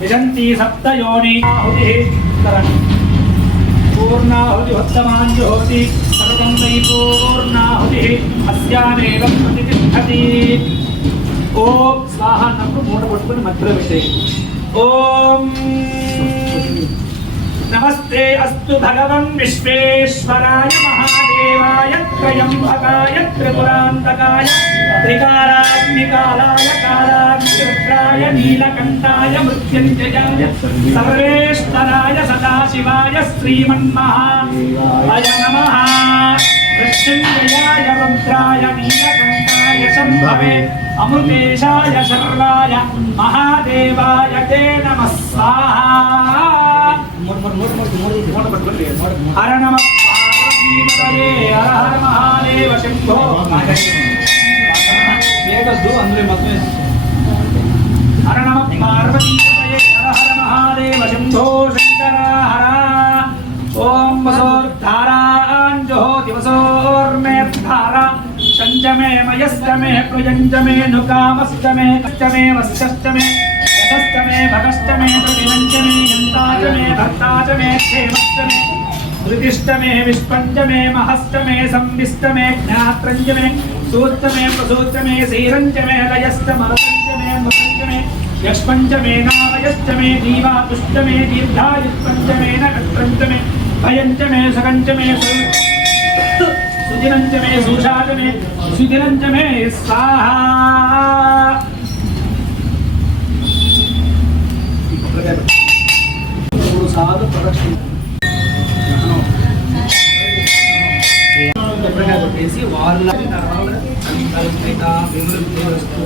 विजंती सप्तयोनि पूर्णाहुति उत्तमाञ्जुहोति सर्वं वै पूर्णाहुतिः अस्यामेव प्रतिष्ठति। ओम स्वाहा नमः मूड पట్టుకొని మధ్యలో పెట్టే ओम नमस्ते अस्तु भगवन् विश्वेश्वराय महादेवाय त्रयंबकाय त्रिपुरान्तकाय त्रिकालाग्निकालाय कालाग्निरुद्राय नीलकण्ठाय मृत्युञ्जयाय सर्वेश्वराय सदाशिवाय श्रीमन्महादेवाय नमः। मृत्युञ्जयाय रुद्राय नीलकण्ठाय शम्भवे अमृतेशाय शर्वाय महादेवाय ते नमः स्वाहा। हर नमः पार्वतीपतये हर हर महादेव शंभो। हर नमः पार्वतीपतये हर हर महादेव शंभो शंकर हर। ओम वसोर्धाराञ्जोति वसोर्मे धारा संजमे मयस्तमे प्रयंजमे नुकामस्तमे कष्टमे वस्यस्तमे यतस्तमे भगस्तमे प्रतिनंजमे यन्ताजमे भक्ताजमे क्षेमस्तमे धृतिष्टमे विष्पंजमे महस्तमे संविष्टमे ज्ञात्रंजमे सूत्रमे प्रसूत्रमे श्रीरंजमे लयस्तमरतंजमे मुखंजमे यष्पंजमे नावयस्तमे दीवातुष्टमे दीर्घायुष्पंजमे नक्षत्रंजमे भयंजमे सकंजमे सुदिनंजमे सुषाजमे सुदिनंजमे स्वाहा। साधु प्रदक्षिण కొట్టేసి వాళ్ళ తర్వాత అభివృద్ధి వస్తూ